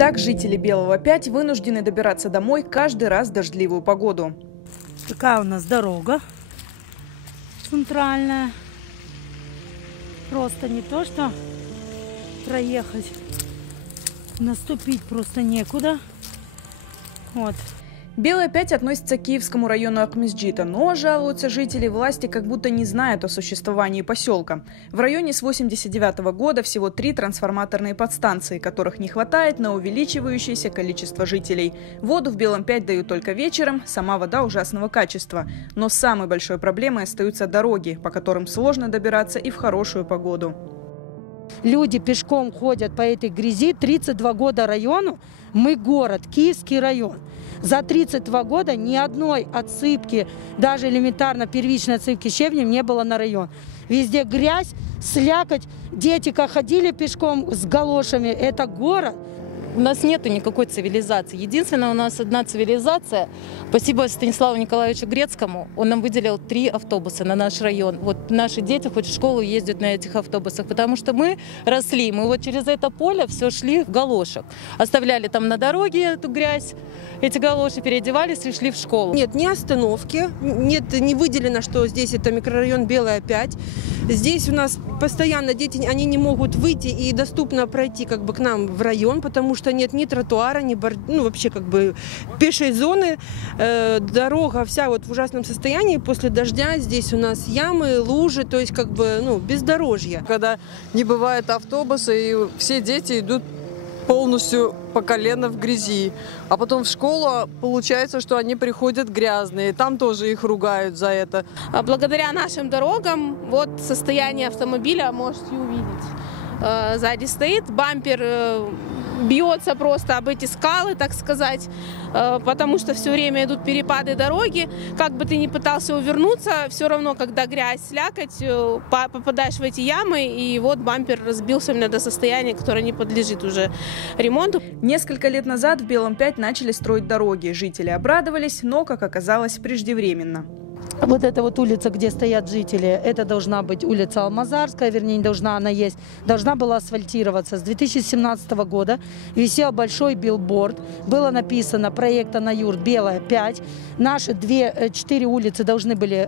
Так жители Белого 5 вынуждены добираться домой каждый раз в дождливую погоду. Такая у нас дорога центральная. Просто не то, что проехать, наступить просто некуда. Вот. Белая 5 относится к Киевскому району Акмесджита, но, жалуются жители, власти как будто не знают о существовании поселка. В районе с 1989 года всего 3 трансформаторные подстанции, которых не хватает на увеличивающееся количество жителей. Воду в Белом 5 дают только вечером, сама вода ужасного качества. Но самой большой проблемой остаются дороги, по которым сложно добираться и в хорошую погоду. Люди пешком ходят по этой грязи. 32 года району. Мы город, Киевский район. За 32 года ни одной отсыпки, даже элементарно первичной отсыпки щебнем не было на район. Везде грязь, слякоть. Дети как ходили пешком с галошами. Это город. У нас нету никакой цивилизации. Единственное, у нас одна цивилизация. Спасибо Станиславу Николаевичу Грецкому. Он нам выделил 3 автобуса на наш район. Вот наши дети хоть в школу ездят на этих автобусах, потому что мы росли. Мы вот через это поле все шли в галошах. Оставляли там на дороге эту грязь, эти галоши, переодевались и шли в школу. Нет ни остановки, нет, не выделено, что здесь это микрорайон Белая 5. Здесь у нас постоянно дети, они не могут выйти и доступно пройти как бы к нам в район, потому что нет ни тротуара, ни вообще как бы пешей зоны. Дорога вся вот в ужасном состоянии. После дождя здесь у нас ямы, лужи, то есть как бы бездорожье. Когда не бывает автобуса и все дети идут полностью по колено в грязи. А потом в школу получается, что они приходят грязные. Там тоже их ругают за это. Благодаря нашим дорогам, вот состояние автомобиля можете увидеть. Сзади стоит бампер, бьется просто об эти скалы, так сказать, потому что все время идут перепады дороги. Как бы ты ни пытался увернуться, все равно, когда грязь, слякоть, попадаешь в эти ямы, и вот бампер разбился у меня до состояния, которое не подлежит уже ремонту. Несколько лет назад в Белом 5 начали строить дороги. Жители обрадовались, но, как оказалось, преждевременно. Вот эта вот улица, где стоят жители, это должна быть улица Алмазарская, вернее, не должна она есть, должна была асфальтироваться. С 2017 года висел большой билборд, было написано проект Анаюрт Белая 5. Наши 4 улицы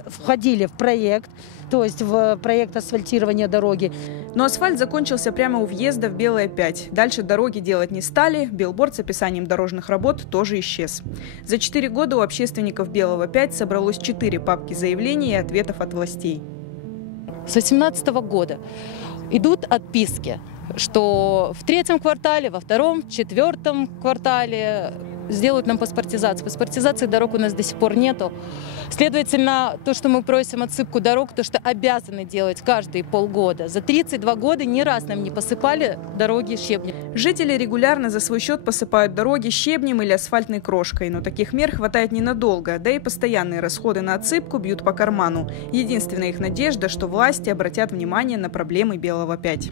входили в проект, то есть в проект асфальтирования дороги. Но асфальт закончился прямо у въезда в Белое 5. Дальше дороги делать не стали, билборд с описанием дорожных работ тоже исчез. За 4 года у общественников Белого 5 собралось 4 папки заявлений и ответов от властей. С 2018 года идут отписки, что в 3-м квартале, во 2-м, в 4-м квартале сделают нам паспортизацию. Паспортизации дорог у нас до сих пор нету. Следовательно, то, что мы просим отсыпку дорог, то, что обязаны делать каждые полгода. За 32 года ни раз нам не посыпали дороги щебнем. Жители регулярно за свой счет посыпают дороги щебнем или асфальтной крошкой, но таких мер хватает ненадолго, да и постоянные расходы на отсыпку бьют по карману. Единственная их надежда, что власти обратят внимание на проблемы Белого 5.